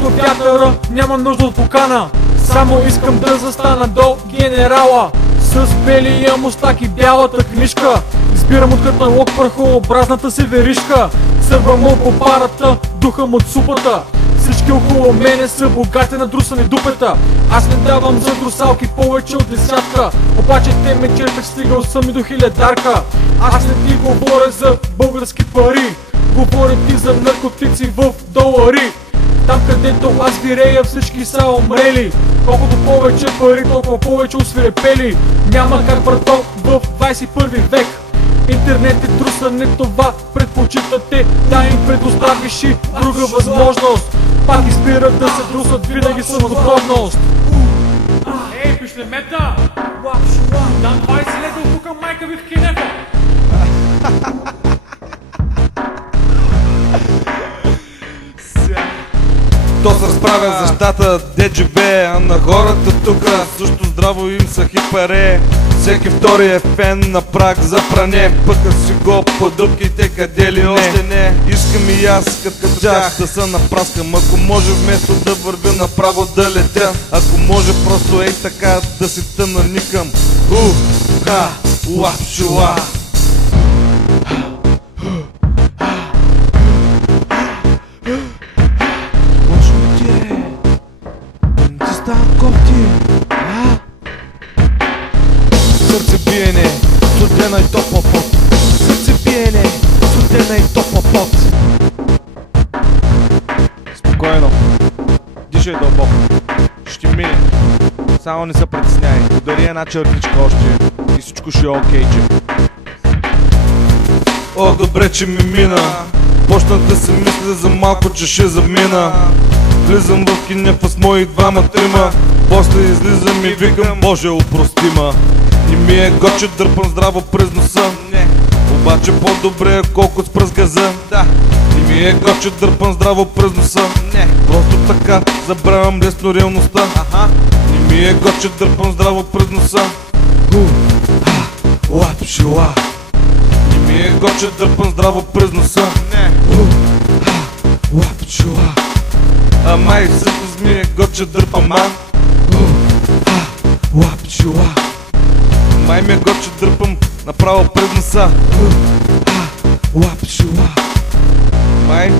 както вятъра, няма нужда от покана. Само искам да застана до генерала с белия мустак и бялата книжка. Избирам от каталог прахообразната си веришка. Сървам му по парата, духам от супата. Всички около мене са богати надрусани дупета. Аз не давам за друсалки повече от десятка. Обаче те ме черпят, стигал съм и до хилядарка. Аз не ти говоря за български пари, говоря ти за наркотици в долари. Там където аз вирея, всички са умрели. Колкото повече пари, толкова повече освирепели. Няма как, братон, в 21 век. Интернет е трусане, това предпочитате. Да им предоставиш и друга възможност. Пак избират да се трусат винаги с готовност. Ей, пишлемета! Дам 20 лета опукам майка ви в кинето! То се разправя за щата, де живее, а на хората тука също здраво им са хипаре. Всеки втори е фен на прак за пране. Пъка си го по дупките, къде ли още не. Искам и аз като тях да се напраскам. Ако може вместо да вървя направо да летя. Ако може просто ей така да си тъна никам. Уапшуа. Сърце биене, студена и топла пот. Сърце биене, студена и топла пот. Спокойно, дишай дълбоко, ще мине. Само не се притесняй, удари една чъркичка още и всичко ще е окейче. О, добре, че ми мина. Почнах да се мисля за малко, че ще замина. Влизам в кинефа с мои двама-трима. После излизам и викам, Боже, опростима. Не ми е гоче, дърпам здраво през носа. Обаче по-добре е колко с пръз газа. Не ми е гоче, дърпам здраво през носа. Просто така забравям лесно реалността. Не ми е гоче, дърпам здраво през носа. Лапшила. Не ми е гоче, дърпам здраво през носа. Лапшила. А май всъщност ми е гоче, дърпам лапшила. Май ми е гоче, дърпам направо през носа. Лапшила. Май